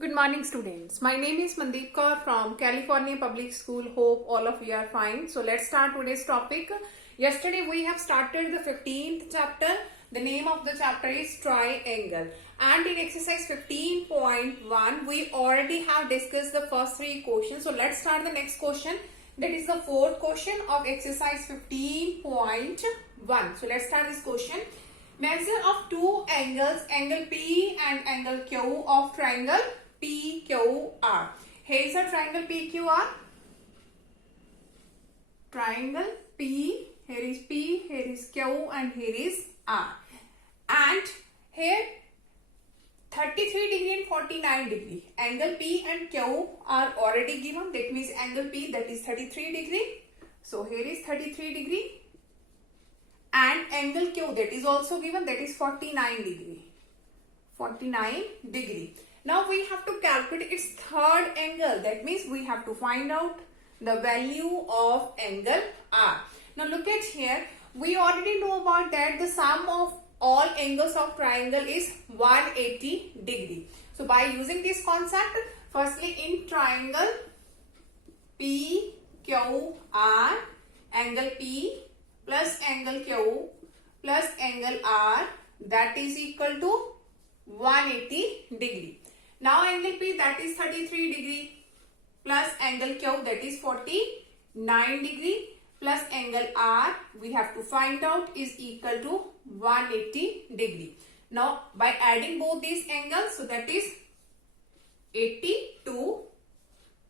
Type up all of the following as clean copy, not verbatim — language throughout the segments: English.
Good morning, students. My name is Mandeep Kaur from California Public School. Hope all of you are fine. So let's start today's topic. Yesterday we have started the 15th chapter. The name of the chapter is triangle. And in exercise 15.1 we already have discussed the first three questions. So let's start the next question. That is the fourth question of exercise 15.1. So let's start this question. Measure of two angles, angle P and angle Q of triangle PQR. Here is a triangle PQR. Triangle P. Here is P, here is Q, and here is R. And here 33 degree and 49 degree. Angle P and Q are already given. That means angle P, that is 33 degree. So here is 33 degree. And angle Q, that is also given, that is 49 degree. 49 degree. Now we have to calculate its third angle. That means we have to find out the value of angle R. Now look at here. We already know about that the sum of all angles of triangle is 180 degree. So by using this concept, firstly in triangle PQR, angle P plus angle Q plus angle R, that is equal to 180 degree. Now angle P, that is 33 degree, plus angle Q, that is 49 degree, plus angle R we have to find out is equal to 180 degree. Now by adding both these angles, so that is 82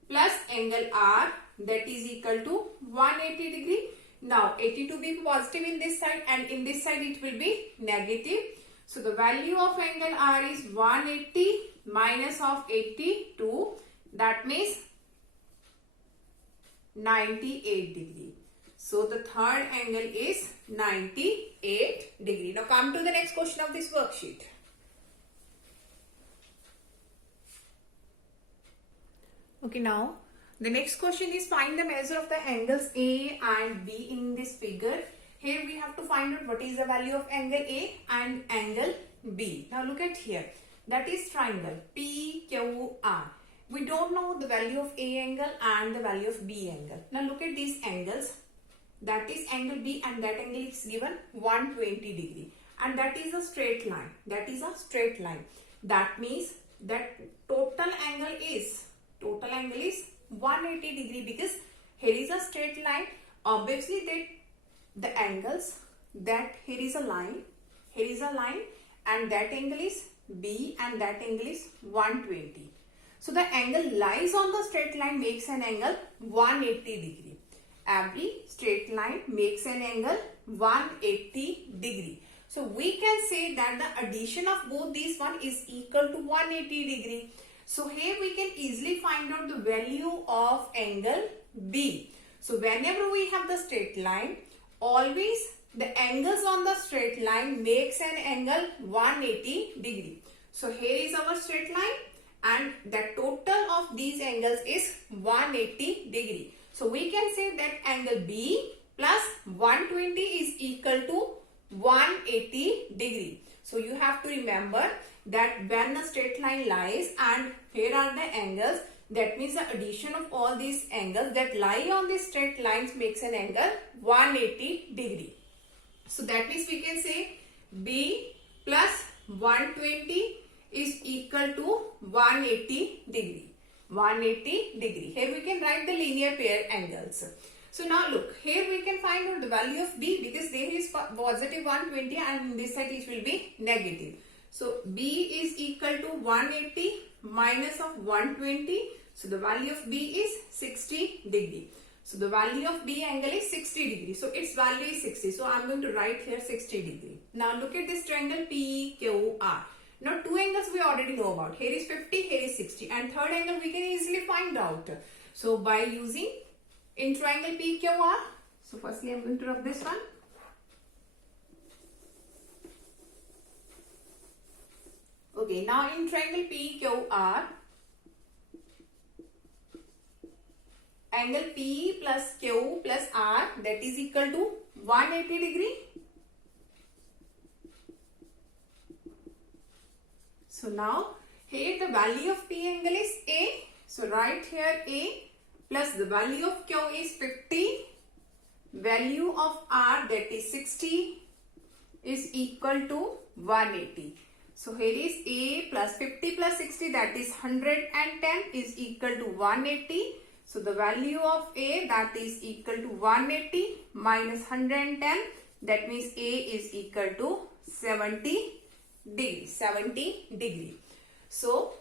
plus angle R, that is equal to 180 degree. Now 82 will be positive in this side and in this side it will be negative. So the value of angle R is 180 minus of 82, that means 98 degree. So the third angle is 98 degree. Now come to the next question of this worksheet. Okay, now the next question is find the measure of the angles A and B in this figure. Here we have to find out what is the value of angle A and angle B. Now look at here. That is triangle PQR. We don't know the value of A angle and the value of B angle. Now look at these angles. That is angle B and that angle is given 120 degree. And that is a straight line. That is a straight line. That means that total angle is 180 degree because here is a straight line. Obviously the angles, that here is a line and that angle is B and that angle is 120. So the angle lies on the straight line makes an angle 180 degree. Every straight line makes an angle 180 degree. So we can say that the addition of both these one is equal to 180 degree. So here we can easily find out the value of angle B. So whenever we have the straight line, always the angles on the straight line makes an angle 180 degree. So here is our straight line and the total of these angles is 180 degree. So we can say that angle B plus 120 is equal to 180 degree. So you have to remember that when the straight line lies and here are the angles, that means the addition of all these angles that lie on these straight lines makes an angle 180 degree. So that means we can say B plus 120 is equal to 180 degree. 180 degree. Here we can write the linear pair angles. So now look, here we can find out the value of B because there is positive 120 and this side it will be negative. So B is equal to 180 minus of 120. So the value of B is 60 degree. So the value of B angle is 60 degree. So its value is 60. So I am going to write here 60 degree. Now look at this triangle PQR. Now two angles we already know about. Here is 50, here is 60. And third angle we can easily find out. So by using in triangle PQR. So firstly I am going to rub this one. Okay, now in triangle PQR, angle P plus Q plus R, that is equal to 180 degree. So now Here the value of P angle is A. So write here A plus the value of Q is 50. Value of R, that is 60, is equal to 180. So here is A plus 50 plus 60, that is 110, is equal to 180. So the value of A, that is equal to 180 minus 110, that means A is equal to 70 degree. So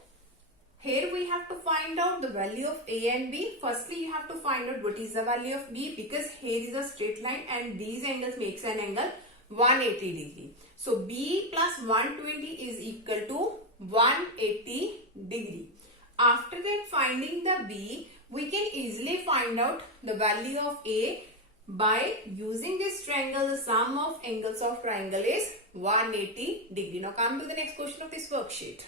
here we have to find out the value of A and B. Firstly, you have to find out what is the value of B, because here is a straight line and these angles makes an angle 180 degree. So B plus 120 is equal to 180 degree. After that, finding the B, we can easily find out the value of A by using this triangle. The sum of angles of triangle is 180 degree. Now come to the next question of this worksheet.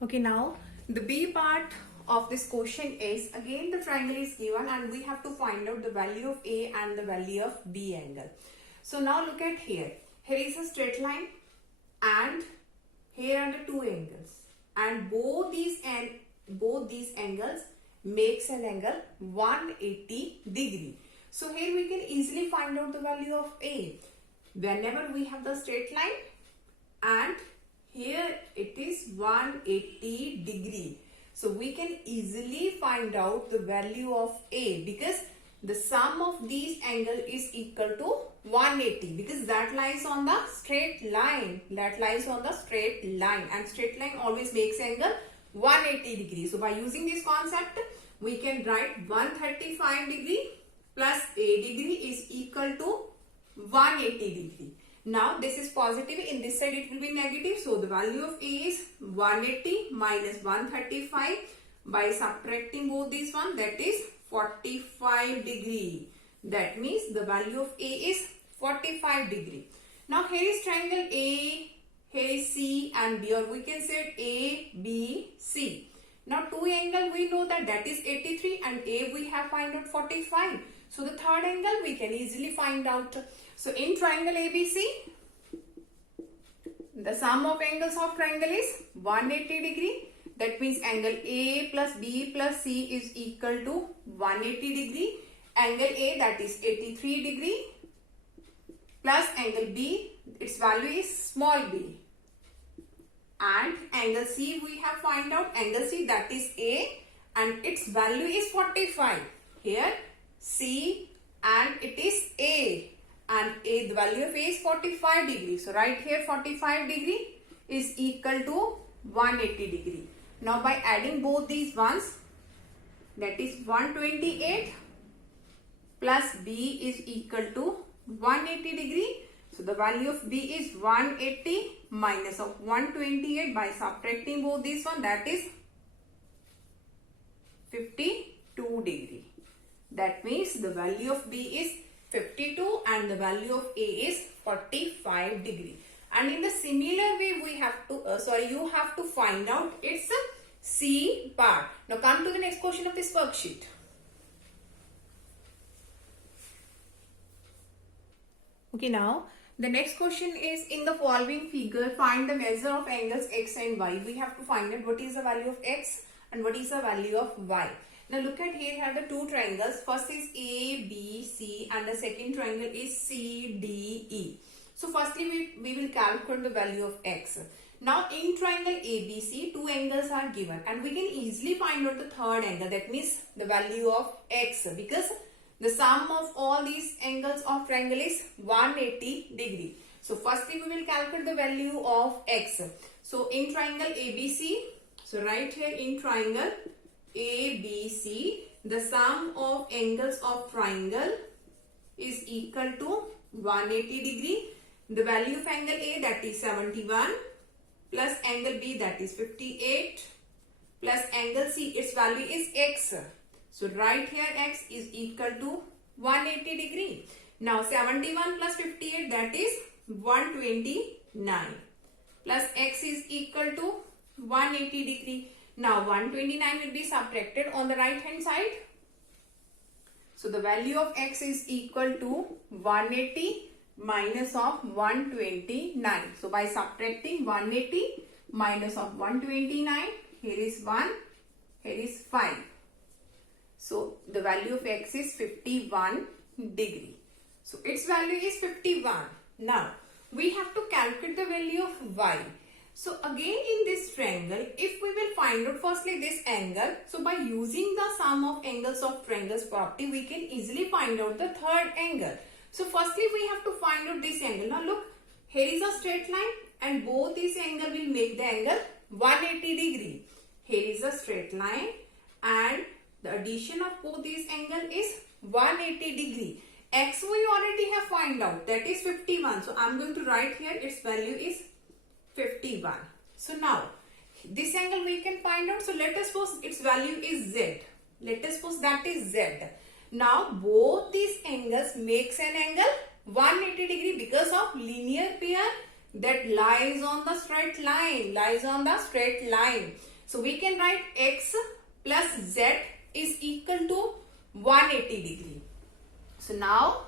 Okay, now the B part of this question is, again the triangle is given and we have to find out the value of A and the value of B angle. So now look at here. Here is a straight line and here are the two angles, and both these angles makes an angle 180 degree. So here we can easily find out the value of A. Whenever we have the straight line and here it is 180 degree. So we can easily find out the value of A, because the sum of these angles is equal to 180, because that lies on the straight line. And straight line always makes angle 180 degree. So by using this concept, we can write 135 degree plus A degree is equal to 180 degree. Now this is positive, in this side it will be negative. So the value of A is 180 minus 135. By subtracting both these one, that is 45 degree. That means the value of A is 45 degree. Now here is triangle A, here is C and B, or we can say A, B, C. Now two angle we know that is 83 and A we have find out 45. So the third angle we can easily find out. So in triangle ABC, the sum of angles of triangle is 180 degree. That means angle A plus B plus C is equal to 180 degree. Angle A, that is 83 degree, plus angle B, its value is small b. And angle C we have find out, angle C, that is A and its value is 45. Here C and it is A, and A, the value of A is 45 degree. So right here 45 degree is equal to 180 degree. Now by adding both these ones, that is 128 plus B is equal to 180 degree. So the value of B is 180 minus of 128. By subtracting both these one, that is 52 degree. That means the value of B is 52 and the value of A is 45 degree. And in the similar way, we have to you have to find out its C part. Now come to the next question of this worksheet. Okay, now the next question is, in the following figure, find the measure of angles X and Y. We have to find out what is the value of X and what is the value of Y. Now look at here, have the two triangles. First is A, B, C and the second triangle is C, D, E. So firstly we will calculate the value of X. Now in triangle ABC, two angles are given and we can easily find out the third angle, that means the value of X, because the sum of all these angles of triangle is 180 degree. So firstly we will calculate the value of X. So in triangle ABC, so right here in triangle ABC, the sum of angles of triangle is equal to 180 degree. The value of angle A, that is 71, plus angle B, that is 58, plus angle C, its value is X. So right here X is equal to 180 degree. Now 71 plus 58, that is 129, plus X is equal to 180 degree. Now 129 will be subtracted on the right hand side. So the value of X is equal to 180 minus of 129. So by subtracting 180 minus of 129, here is 1, here is 5. So the value of x is 51 degree. So its value is 51. Now we have to calculate the value of y. So again in this triangle, if we will find out firstly this angle, so by using the sum of angles of triangles property, we can easily find out the third angle. So firstly we have to find out this angle. Now look, here is a straight line and both these angle will make the angle 180 degree. Here is a straight line and the addition of both these angle is 180 degree. X we already have find out, that is 51. So I am going to write here its value is 51. So now this angle we can find out. So let us suppose its value is z. Let us suppose that is z. Now both these angles makes an angle 180 degree because of linear pair that lies on the straight line. Lies on the straight line. So we can write x plus z is equal to 180 degree. So now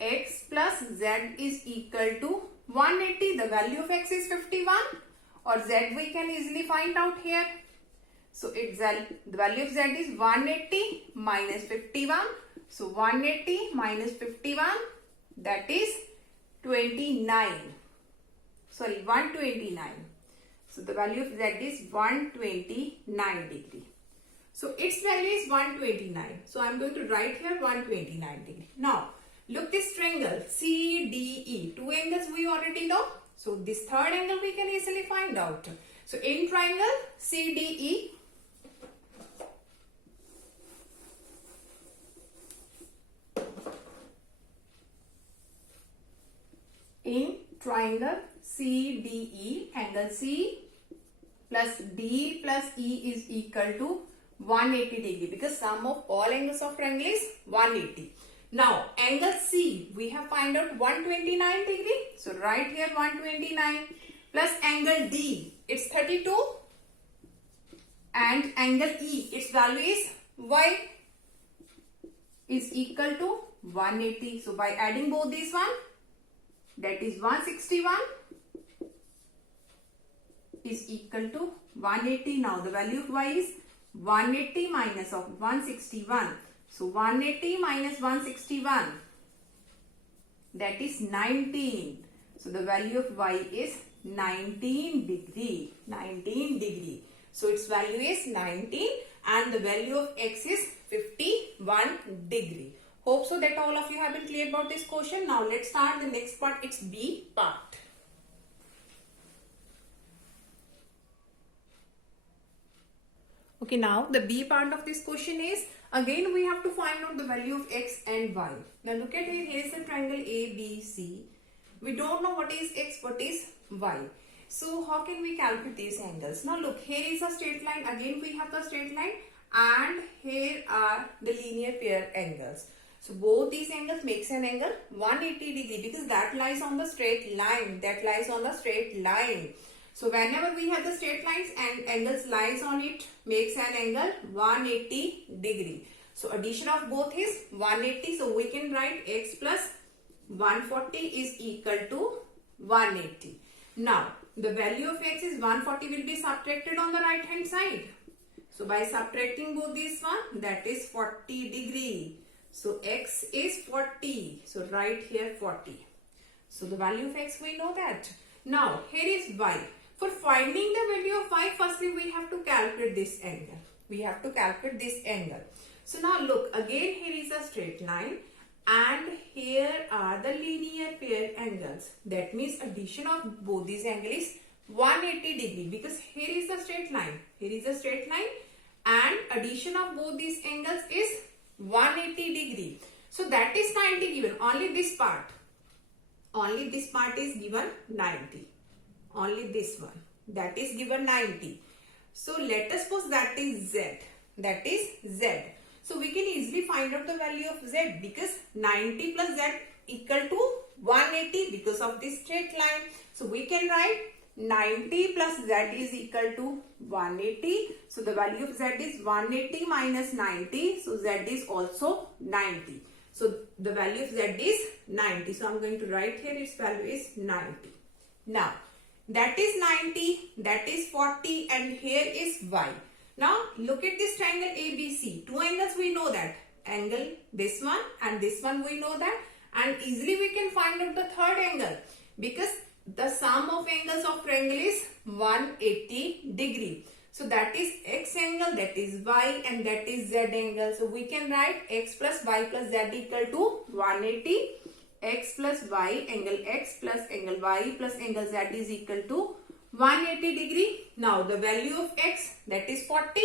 x plus z is equal to 180. The value of x is 51 or z we can easily find out here. So the value of z is 180 minus 51. So 180 minus 51, that is 29. Sorry, 129. So the value of z is 129 degree. So its value is 129. So I am going to write here 129 degree. Now look this triangle CDE. Two angles we already know. So this third angle we can easily find out. So in triangle CDE, in triangle CDE, angle C plus D plus E is equal to 180 degree because sum of all angles of triangle is 180. Now angle C we have find out 129 degree. So write here 129 plus angle D, it's 32, and angle E, its value is y, is equal to 180. So by adding both these one, that is 161 is equal to 180. Now the value of y is 180 minus of 161. So 180 minus 161, that is 19. So the value of y is 19 degree. 19 degree. So its value is 19 and the value of x is 51 degree. Hope so that all of you have been clear about this question. Now let's start the next part. It's B part. Okay, now the B part of this question is, again we have to find out the value of x and y. Now look at here, here is the triangle ABC. We don't know what is x, what is y. So how can we calculate these angles? Now look, here is a straight line. Again we have the straight line and here are the linear pair angles. So both these angles makes an angle 180 degree because that lies on the straight line. That lies on the straight line. So whenever we have the straight lines and angles lies on it, makes an angle 180 degree. So addition of both is 180. So we can write x plus 140 is equal to 180. Now the value of x is 140 will be subtracted on the right hand side. So by subtracting both these one, that is 40 degree. So x is 40. So write here 40. So the value of x we know that. Now here is y. For finding the value of y, firstly we have to calculate this angle. We have to calculate this angle. So now look, again here is a straight line and here are the linear pair angles. That means addition of both these angles is 180 degree because here is the straight line. Here is a straight line and addition of both these angles is 180 degree. So that is 90 given. Only this part. Only this part is given 90. Only this one. That is given 90. So let us suppose that is z. That is z. So we can easily find out the value of z because 90 plus z equal to 180 because of this straight line. So we can write 90 plus z is equal to 180. So the value of z is 180 minus 90. So z is also 90. So the value of z is 90. So I'm going to write here its value is 90. Now that is 90, that is 40, and here is y. Now look at this triangle ABC. Two angles we know that. Angle this one and this one we know that, and easily we can find out the third angle because the sum of angles of triangle is 180 degree. So that is x angle, that is y, and that is z angle. So we can write x plus y plus z equal to 180. X plus y, angle x plus angle y plus angle z is equal to 180 degree. Now the value of x, that is 40.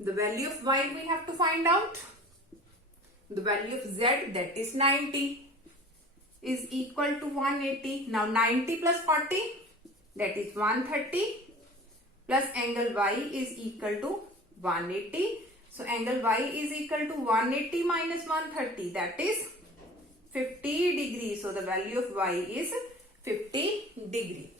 The value of y we have to find out. The value of z, that is 90, is equal to 180. Now 90 plus 40, that is 130, plus angle y is equal to 180. So angle y is equal to 180 minus 130, that is 50 degree. So the value of y is 50 degree.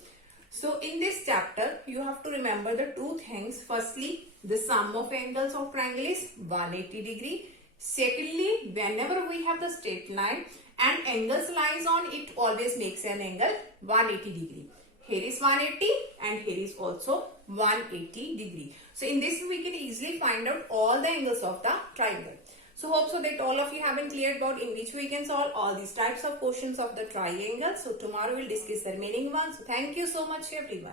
So in this chapter, you have to remember the two things. Firstly, the sum of angles of triangle is 180 degree. Secondly, whenever we have the straight line and angles lies on it, always makes an angle 180 degree. Here is 180 and here is also 180 degree. So in this we can easily find out all the angles of the triangle. So hope so that all of you have been clear about in which we can solve all these types of questions of the triangle. So tomorrow we'll discuss the remaining ones. So thank you so much everyone.